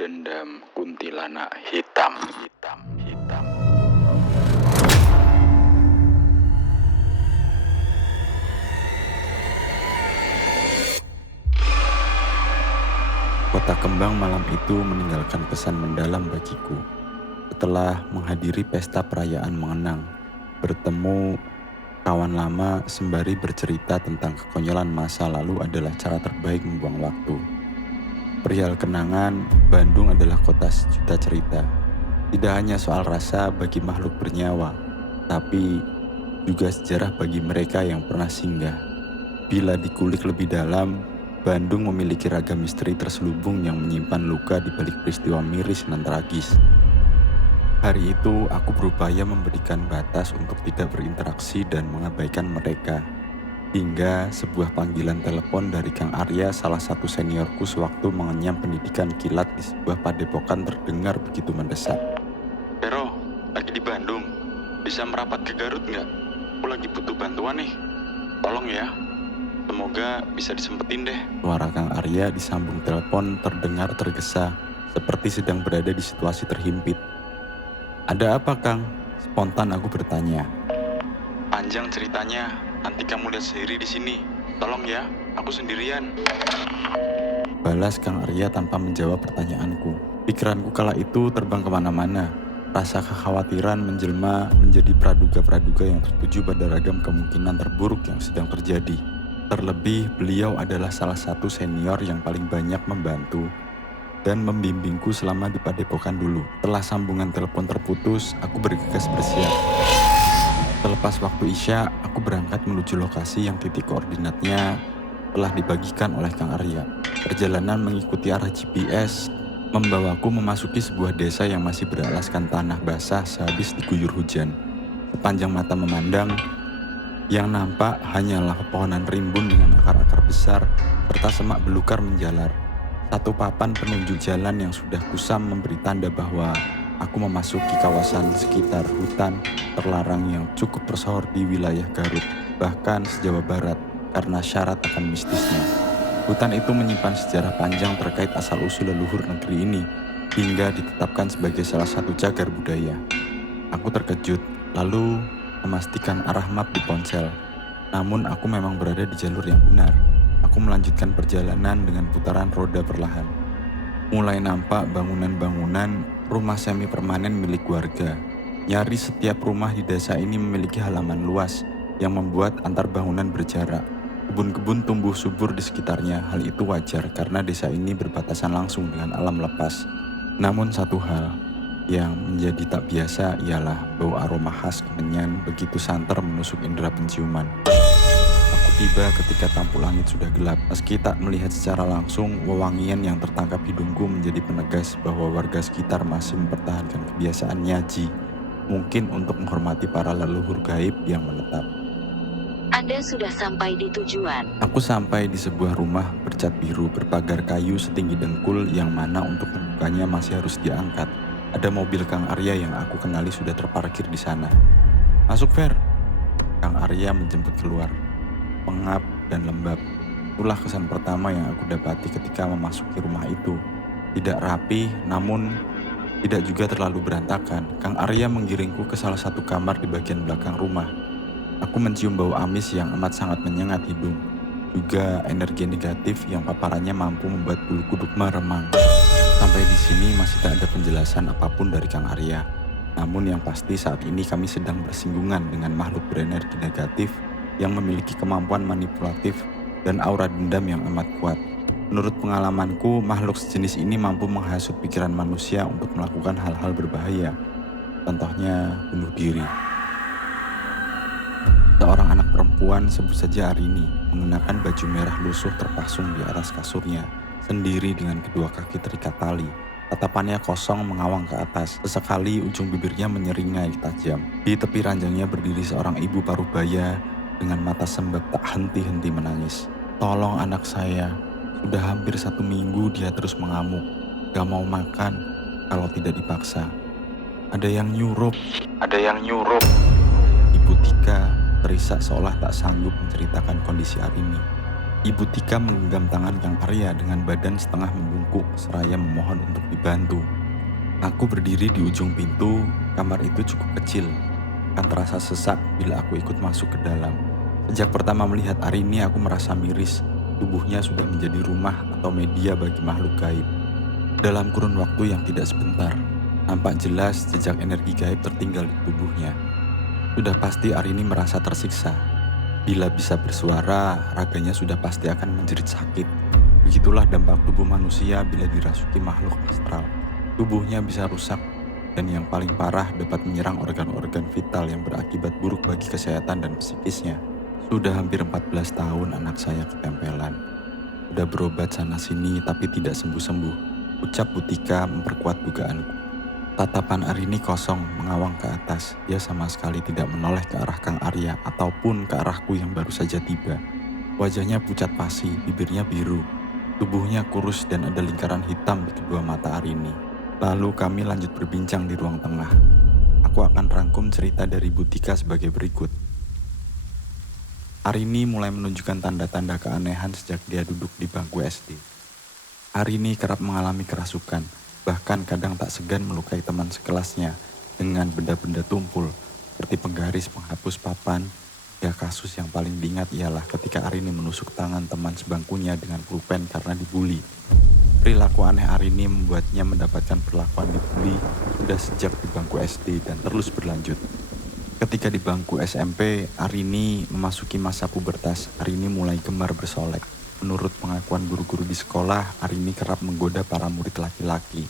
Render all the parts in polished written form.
dendam kuntilanak hitam. Kota Kembang malam itu meninggalkan pesan mendalam bagiku. Setelah menghadiri pesta perayaan mengenang, bertemu kawan lama sembari bercerita tentang kekonyolan masa lalu adalah cara terbaik membuang waktu. Perihal kenangan, Bandung adalah kota sejuta cerita. Tidak hanya soal rasa bagi makhluk bernyawa, tapi juga sejarah bagi mereka yang pernah singgah. Bila dikulik lebih dalam, Bandung memiliki ragam misteri terselubung yang menyimpan luka di balik peristiwa miris dan tragis. Hari itu aku berupaya memberikan batas untuk tidak berinteraksi dan mengabaikan mereka. Hingga sebuah panggilan telepon dari Kang Arya, salah satu seniorku sewaktu mengenyam pendidikan kilat di sebuah padepokan terdengar begitu mendesak. Pero, lagi di Bandung. Bisa merapat ke Garut nggak? Aku lagi butuh bantuan nih. Tolong ya. Semoga bisa disempetin deh. Suara Kang Arya disambung telepon terdengar tergesa, seperti sedang berada di situasi terhimpit. Ada apa, Kang? Spontan aku bertanya. Panjang ceritanya, nanti kamu lihat sendiri di sini. Tolong ya, aku sendirian. Balas Kang Arya tanpa menjawab pertanyaanku. Pikiranku kala itu terbang kemana-mana. Rasa kekhawatiran menjelma menjadi praduga-praduga yang tertuju pada ragam kemungkinan terburuk yang sedang terjadi. Terlebih, beliau adalah salah satu senior yang paling banyak membantu dan membimbingku selama di padepokan dulu. Setelah sambungan telepon terputus, aku bergegas bersiap. Selepas waktu Isya, aku berangkat menuju lokasi yang titik koordinatnya telah dibagikan oleh Kang Arya. Perjalanan mengikuti arah GPS membawaku memasuki sebuah desa yang masih beralaskan tanah basah sehabis diguyur hujan. Sepanjang mata memandang, yang nampak hanyalah pepohonan rimbun dengan akar-akar besar serta semak belukar menjalar. Satu papan penunjuk jalan yang sudah kusam memberi tanda bahwa aku memasuki kawasan sekitar hutan terlarang yang cukup tersohor di wilayah Garut, bahkan se-Jawa Barat, karena syarat akan mistisnya. Hutan itu menyimpan sejarah panjang terkait asal-usul leluhur negeri ini, hingga ditetapkan sebagai salah satu cagar budaya. Aku terkejut, lalu memastikan arah map di ponsel. Namun aku memang berada di jalur yang benar. Aku melanjutkan perjalanan dengan putaran roda perlahan. Mulai nampak bangunan-bangunan rumah semi permanen milik warga. Nyaris setiap rumah di desa ini memiliki halaman luas yang membuat antar bangunan berjarak. Kebun-kebun tumbuh subur di sekitarnya. Hal itu wajar karena desa ini berbatasan langsung dengan alam lepas. Namun satu hal yang menjadi tak biasa ialah bau aroma khas kemenyan begitu santer menusuk indera penciuman. Aku tiba ketika tampu langit sudah gelap. Meski tak melihat secara langsung, wewangian yang tertangkap hidungku menjadi penegas bahwa warga sekitar masih mempertahankan kebiasaan nyaji, mungkin untuk menghormati para leluhur gaib yang menetap. Anda sudah sampai di tujuan. Aku sampai di sebuah rumah bercat biru berpagar kayu setinggi dengkul yang mana untuk membukanya masih harus diangkat. Ada mobil Kang Arya yang aku kenali sudah terparkir di sana. Masuk, Fer. Kang Arya menjemput keluar. Pengap dan lembab. Itulah kesan pertama yang aku dapati ketika memasuki rumah itu. Tidak rapi, namun tidak juga terlalu berantakan. Kang Arya menggiringku ke salah satu kamar di bagian belakang rumah. Aku mencium bau amis yang amat sangat menyengat hidung. Juga energi negatif yang paparannya mampu membuat bulu kuduk meremang. Sampai di sini masih tak ada penjelasan apapun dari Kang Arya. Namun yang pasti saat ini kami sedang bersinggungan dengan makhluk berenergi negatif yang memiliki kemampuan manipulatif dan aura dendam yang amat kuat. Menurut pengalamanku, makhluk sejenis ini mampu menghasut pikiran manusia untuk melakukan hal-hal berbahaya. Contohnya bunuh diri. Seorang anak perempuan, sebut saja Arini, mengenakan baju merah lusuh terpasung di atas kasurnya, sendiri dengan kedua kaki terikat tali. Tatapannya kosong mengawang ke atas. Sesekali ujung bibirnya menyeringai tajam. Di tepi ranjangnya berdiri seorang ibu parubaya dengan mata sembab tak henti-henti menangis. Tolong anak saya, sudah hampir 1 minggu dia terus mengamuk. Gak mau makan kalau tidak dipaksa. Ada yang nyurup. Ibu Tika terisak seolah tak sanggup menceritakan kondisi Arini. Ibu Tika menggenggam tangan Kang Arya dengan badan setengah membungkuk seraya memohon untuk dibantu. Aku berdiri di ujung pintu, kamar itu cukup kecil. Akan terasa sesak bila aku ikut masuk ke dalam. Sejak pertama melihat Arini aku merasa miris. Tubuhnya sudah menjadi rumah atau media bagi makhluk gaib. Dalam kurun waktu yang tidak sebentar, nampak jelas jejak energi gaib tertinggal di tubuhnya. Sudah pasti Arini merasa tersiksa. Bila bisa bersuara, raganya sudah pasti akan menjerit sakit. Begitulah dampak tubuh manusia bila dirasuki makhluk astral. Tubuhnya bisa rusak, dan yang paling parah dapat menyerang organ-organ vital yang berakibat buruk bagi kesehatan dan psikisnya. Sudah hampir 14 tahun anak saya ketempelan. Sudah berobat sana-sini tapi tidak sembuh-sembuh. Ucap Bu Tika memperkuat dugaanku. Tatapan Arini kosong mengawang ke atas. Dia sama sekali tidak menoleh ke arah Kang Arya ataupun ke arahku yang baru saja tiba. Wajahnya pucat pasi, bibirnya biru. Tubuhnya kurus dan ada lingkaran hitam di kedua mata Arini. Lalu kami lanjut berbincang di ruang tengah. Aku akan rangkum cerita dari Bu Tika sebagai berikut. Arini mulai menunjukkan tanda-tanda keanehan sejak dia duduk di bangku SD. Arini kerap mengalami kerasukan, bahkan kadang tak segan melukai teman sekelasnya dengan benda-benda tumpul, seperti penggaris penghapus papan. Ya, kasus yang paling diingat ialah ketika Arini menusuk tangan teman sebangkunya dengan pulpen karena dibuli. Perilaku aneh Arini membuatnya mendapatkan perlakuan dibuli sudah sejak di bangku SD dan terus berlanjut. Ketika di bangku SMP, Arini memasuki masa pubertas. Arini mulai gemar bersolek. Menurut pengakuan guru-guru di sekolah, Arini kerap menggoda para murid laki-laki.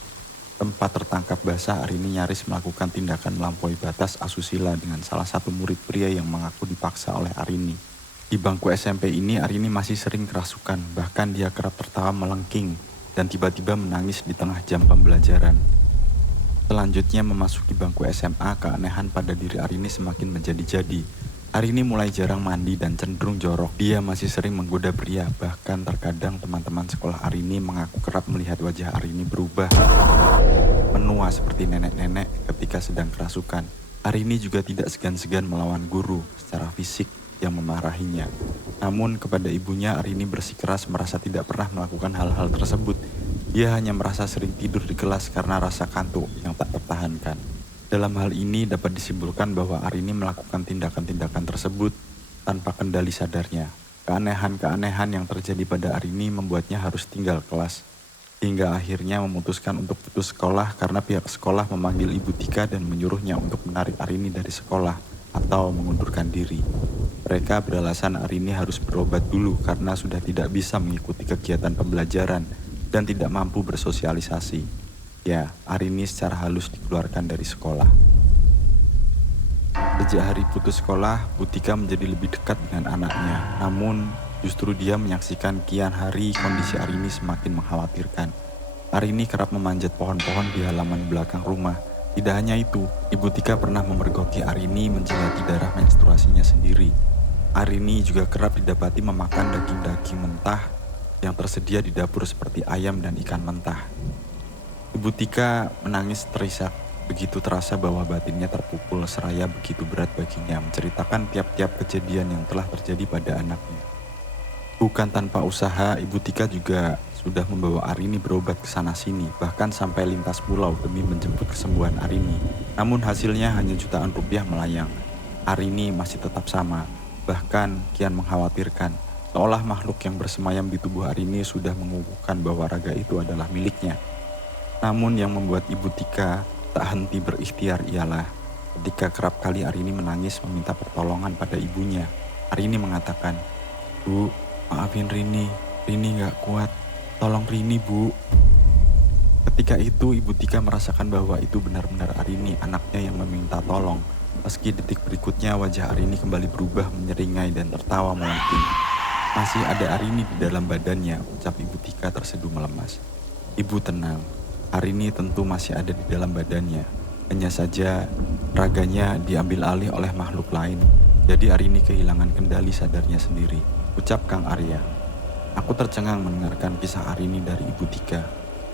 Tempat tertangkap basah, Arini nyaris melakukan tindakan melampaui batas asusila dengan salah satu murid pria yang mengaku dipaksa oleh Arini. Di bangku SMP ini, Arini masih sering kerasukan, bahkan dia kerap tertawa melengking dan tiba-tiba menangis di tengah jam pembelajaran. Selanjutnya memasuki bangku SMA, keanehan pada diri Arini semakin menjadi-jadi. Arini mulai jarang mandi dan cenderung jorok. Dia masih sering menggoda pria, bahkan terkadang teman-teman sekolah Arini mengaku kerap melihat wajah Arini berubah menua seperti nenek-nenek ketika sedang kerasukan. Arini juga tidak segan-segan melawan guru secara fisik yang memarahinya. Namun kepada ibunya Arini bersikeras merasa tidak pernah melakukan hal-hal tersebut. Dia hanya merasa sering tidur di kelas karena rasa kantuk yang tak tertahankan. Dalam hal ini dapat disimpulkan bahwa Arini melakukan tindakan-tindakan tersebut tanpa kendali sadarnya. Keanehan-keanehan yang terjadi pada Arini membuatnya harus tinggal kelas, hingga akhirnya memutuskan untuk putus sekolah karena pihak sekolah memanggil Ibu Tika dan menyuruhnya untuk menarik Arini dari sekolah atau mengundurkan diri. Mereka beralasan Arini harus berobat dulu karena sudah tidak bisa mengikuti kegiatan pembelajaran dan tidak mampu bersosialisasi. Ya, Arini secara halus dikeluarkan dari sekolah. Sejak hari putus sekolah, Bu Tika menjadi lebih dekat dengan anaknya. Namun, justru dia menyaksikan kian hari kondisi Arini semakin mengkhawatirkan. Arini kerap memanjat pohon-pohon di halaman belakang rumah. Tidak hanya itu, Ibu Tika pernah memergoki Arini menjilati darah menstruasinya sendiri. Arini juga kerap didapati memakan daging-daging mentah yang tersedia di dapur seperti ayam dan ikan mentah. Ibu Tika menangis terisak, begitu terasa bahwa batinnya terpukul seraya begitu berat baginya menceritakan tiap-tiap kejadian yang telah terjadi pada anaknya. Bukan tanpa usaha, Ibu Tika juga sudah membawa Arini berobat ke sana-sini, bahkan sampai lintas pulau demi menjemput kesembuhan Arini. Namun hasilnya hanya jutaan rupiah melayang. Arini masih tetap sama, bahkan kian mengkhawatirkan, seolah makhluk yang bersemayam di tubuh Arini sudah mengukuhkan bahwa raga itu adalah miliknya. Namun yang membuat Ibu Tika tak henti berikhtiar ialah ketika kerap kali Arini menangis meminta pertolongan pada ibunya. Arini mengatakan, "Bu, maafin Rini gak kuat, tolong Rini, Bu." Ketika itu Ibu Tika merasakan bahwa itu benar-benar Arini, anaknya yang meminta tolong. Meski detik berikutnya wajah Arini kembali berubah menyeringai dan tertawa melengking. "Masih ada Arini di dalam badannya," ucap Ibu Tika terseduh melemas. "Ibu tenang. Arini tentu masih ada di dalam badannya. Hanya saja raganya diambil alih oleh makhluk lain. Jadi Arini kehilangan kendali sadarnya sendiri," ucap Kang Arya. Aku tercengang mendengarkan kisah Arini dari Ibu Tika.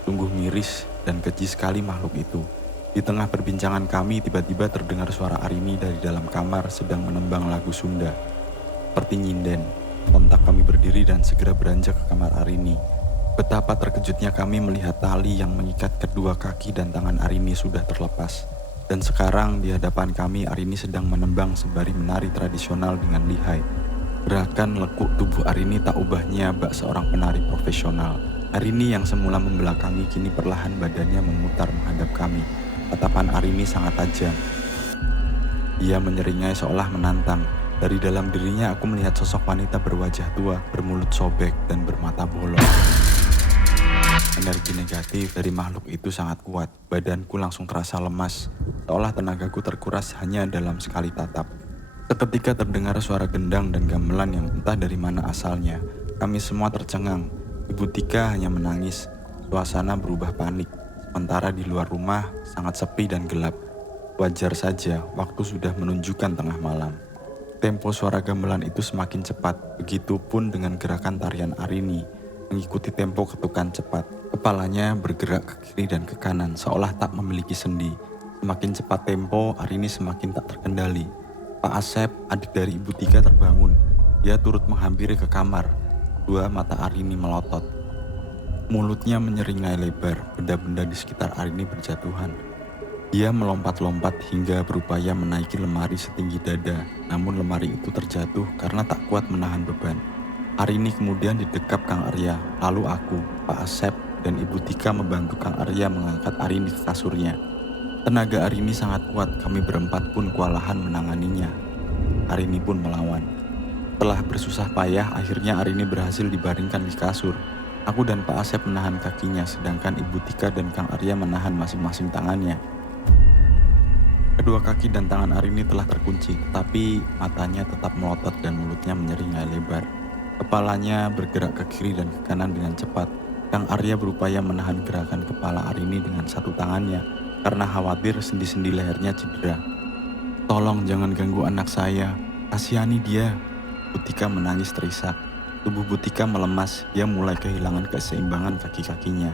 Sungguh miris dan keji sekali makhluk itu. Di tengah perbincangan kami tiba-tiba terdengar suara Arini dari dalam kamar sedang menembang lagu Sunda, seperti nyinden. Sontak kami berdiri dan segera beranjak ke kamar Arini. Betapa terkejutnya kami melihat tali yang mengikat kedua kaki dan tangan Arini sudah terlepas. Dan sekarang di hadapan kami Arini sedang menembang sembari menari tradisional dengan lihai. Gerakan lekuk tubuh Arini tak ubahnya bak seorang penari profesional. Arini yang semula membelakangi kini perlahan badannya memutar menghadap kami. Tatapan Arini sangat tajam. Ia menyeringai seolah menantang. Dari dalam dirinya aku melihat sosok wanita berwajah tua, bermulut sobek, dan bermata bolong. Energi negatif dari makhluk itu sangat kuat. Badanku langsung terasa lemas, seolah tenagaku terkuras hanya dalam sekali tatap. Seketika terdengar suara gendang dan gamelan yang entah dari mana asalnya. Kami semua tercengang. Ibu Tika hanya menangis. Suasana berubah panik. Sementara di luar rumah sangat sepi dan gelap. Wajar saja, waktu sudah menunjukkan tengah malam. Tempo suara gamelan itu semakin cepat, begitupun dengan gerakan tarian Arini, mengikuti tempo ketukan cepat. Kepalanya bergerak ke kiri dan ke kanan, seolah tak memiliki sendi. Semakin cepat tempo, Arini semakin tak terkendali. Pak Asep, adik dari Ibu Tika terbangun. Dia turut menghampiri ke kamar. Dua mata Arini melotot. Mulutnya menyeringai lebar, benda-benda di sekitar Arini berjatuhan. Dia melompat-lompat hingga berupaya menaiki lemari setinggi dada, namun lemari itu terjatuh karena tak kuat menahan beban. Arini kemudian didekap Kang Arya, lalu aku, Pak Asep, dan Ibu Tika membantu Kang Arya mengangkat Arini ke kasurnya. Tenaga Arini sangat kuat, kami berempat pun kewalahan menanganinya. Arini pun melawan. Setelah bersusah payah, akhirnya Arini berhasil dibaringkan di kasur. Aku dan Pak Asep menahan kakinya, sedangkan Ibu Tika dan Kang Arya menahan masing-masing tangannya. Kedua kaki dan tangan Arini telah terkunci, tetapi matanya tetap melotot dan mulutnya menyeringai lebar. Kepalanya bergerak ke kiri dan ke kanan dengan cepat. Kang Arya berupaya menahan gerakan kepala Arini dengan satu tangannya, karena khawatir sendi-sendi lehernya cedera. "Tolong jangan ganggu anak saya, kasihani dia." Butika menangis terisak. Tubuh Butika melemas, dia mulai kehilangan keseimbangan kaki-kakinya.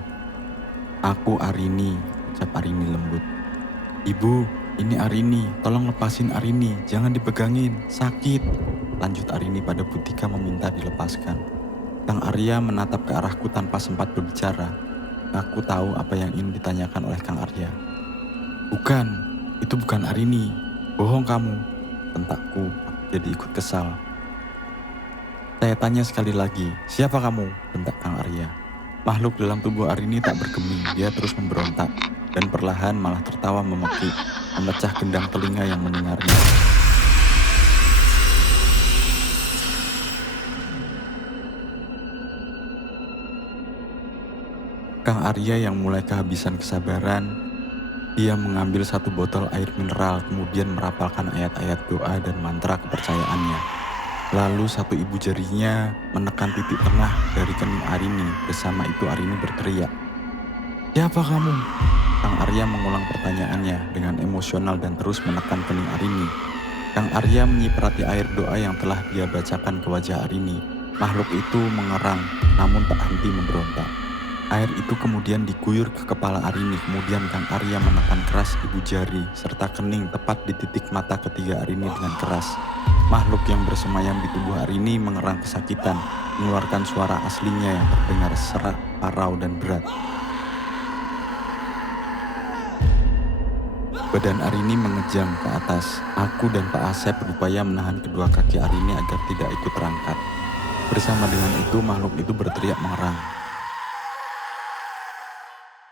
"Aku Arini," ucap Arini lembut. "Ibu, ini Arini, tolong lepasin Arini, jangan dipegangin, sakit," lanjut Arini pada Butika meminta dilepaskan. Kang Arya menatap ke arahku tanpa sempat berbicara. Aku tahu apa yang ingin ditanyakan oleh Kang Arya. "Bukan, itu bukan Arini, bohong kamu," bentakku. Aku jadi ikut kesal. "Saya tanya sekali lagi, siapa kamu?" bentak Kang Arya. Makhluk dalam tubuh Arini tak bergeming, dia terus memberontak. Dan perlahan malah tertawa memekik, memecah gendang telinga yang mendengarnya. Kang Arya yang mulai kehabisan kesabaran, dia mengambil satu botol air mineral kemudian merapalkan ayat-ayat doa dan mantra kepercayaannya. Lalu satu ibu jarinya menekan titik tengah dari kening Arini, bersama itu Arini berteriak, "Siapa kamu?" Kang Arya mengulang pertanyaannya dengan emosional dan terus menekan kening Arini. Kang Arya menyiprati air doa yang telah dia bacakan ke wajah Arini. Makhluk itu mengerang, namun tak henti memberontak. Air itu kemudian diguyur ke kepala Arini, kemudian Kang Arya menekan keras ibu jari, serta kening tepat di titik mata ketiga Arini dengan keras. Makhluk yang bersemayam di tubuh Arini mengerang kesakitan, mengeluarkan suara aslinya yang terdengar serak, parau, dan berat. Badan Arini mengejang ke atas. Aku dan Pak Asep berupaya menahan kedua kaki Arini agar tidak ikut terangkat. Bersama dengan itu, makhluk itu berteriak mengerang.